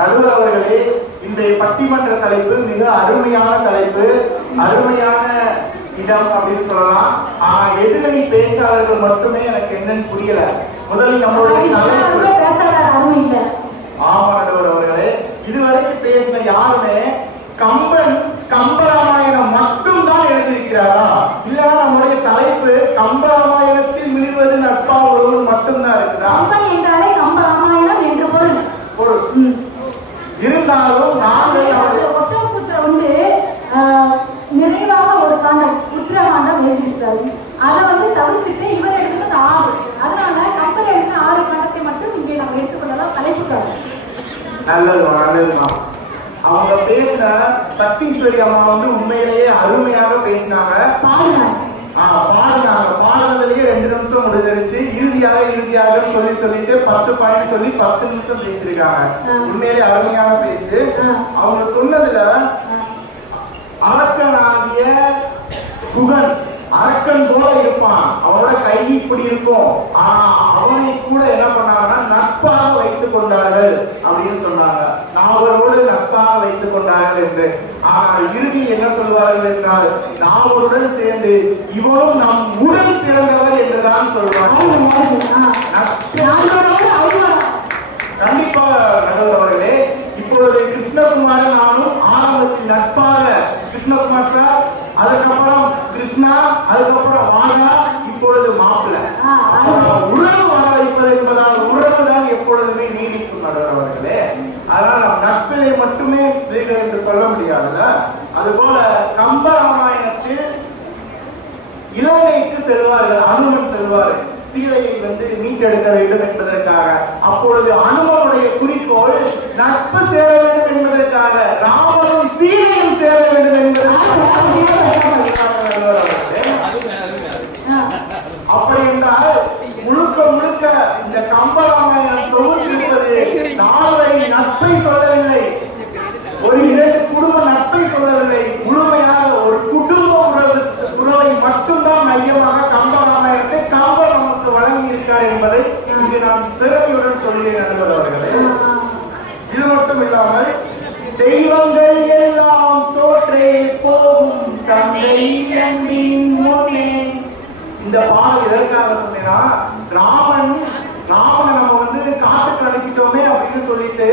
நடுவர் அவர்களே, இன்றைய பட்டிமன்ற தலைப்பு மிக அருமையான தலைப்பு, அருமையான இடம் அப்படின்னு சொல்லலாம். ஆனா எதிரணி பேச்சாளர்கள் மட்டுமே எனக்கு என்னன்னு புரியல. முதலில் நம்மளுடைய ஆமா நடுவர் அவர்களே, இதுவரைக்கும் பேசின யாருமே கம்பராமாயணம் மட்டும் தான் எழுதியிருக்கிறாரா, இல்லைன்னா நம்முடைய தலைப்பு கம்பராமாயணத்தில் மிளிர்வது நட்பா ஒருவன் மட்டும்தான் இருக்குதா? கம்பராமாயணம் என்று பொருள் இருந்தாலும் நிறைவாக ஒரு காண்டம் உத்திரகாண்டம் எழுதியிருக்காரு. அதை தவிர்த்துட்டு இவர் எழுதுறது 6. அதனால கம்பர் எழுதின 6 காண்டத்தை மட்டும் இங்கே நம்ம எடுத்துக்கொள்ளலாம் தலைப்புக்காக. நல்லதுதான். அவங்க பேசின சக்திஸ்வரி அம்மா உண்மையிலேயே அருமையாக பேசினாங்க, பாடுறதுலயே 2 நிமிஷம் முடிஞ்சிருச்சு. இறுதியாக சொல்லிட்டு 10 பாயிண்ட் சொல்லி 10 நிமிஷம் பேசியிருக்காங்க. உண்மையிலே அருமையான பேச்சு. அவங்க சொன்னதுல அரக்கனாகிய குகன் அரக்கன் போல இருப்பான், அவனோட கை இப்படி இருக்கும், ஆனா அவனை கூட என்ன பண்ணாங்கன்னா நட்பாக வைத்துக் கொண்டார்கள் அப்படின்னு சொன்னாங்க. நாவலோடு நட்பாக வைத்துக் கொண்டார்கள் என்று. ஆனால் இறுதியில் என்ன சொல்வார்கள் என்றால், நாவலுடன் சேர்ந்து இவரும் நம் உடன் பிறந்தவர் என்றுதான் சொல்வார்கள். கண்டிப்பா நடுவர் அவர்களே, இப்பொழுது கிருஷ்ணகுமார் நானும் ஆரம்பத்தில் நட்பாக கிருஷ்ணகுமார் சார், அதுக்கப்புறம் கிருஷ்ணா, அதுக்கப்புறம் வாகா, இப்பொழுது மாப்பிள்ளை. உறவு வர வைப்பது என்பதால் உறவு தான் எப்பொழுதுமே நீடிக்கும் நடுவர் அவர்களே. அதனால் நாம் நட்பிலை மட்டுமே என்று சொல்ல முடியாதுல்ல. அதுபோல கம்பராமாயணத்தில் இலங்கைக்கு செல்வார்கள், அனுமன் செல்வார் சீதையை மீட்டெடுக்க வேண்டும் என்பதற்காக. அப்பொழுது அனுமனுடைய குறிக்கோள் நட்பு சேர வேண்டும் என்பதற்காக, ராமனும் சீதையும் சேர வேண்டும் என்பதற்காக. அப்படி என்றால் முழுக்க இந்த கம்பராமாயணம் தொகுத்திருப்பது 4 நட்பை சொல்லவில்லை, ஒரு 2 குடும்ப நட்பை சொல்லவில்லை, முழுமையாக ஒரு குடும்ப உறவை மட்டும்தான் மையமாக கம்பராமாயணத்தை கம்பர் நமக்கு வழங்கி இருக்கார் என்பதை இங்கு நான் பெருமையுடன் சொல்கிறேன் நண்பர்களே. இது மட்டும் இல்லாமல் தெய்வங்கள் எல்லாம் தோற்றே போகும் இந்த பாடல் எதற்காக சொன்னேன்னா, ராமனை நம்ம காட்டுக்கு அனுப்பிட்டோமே அப்படின்னு சொல்லிட்டு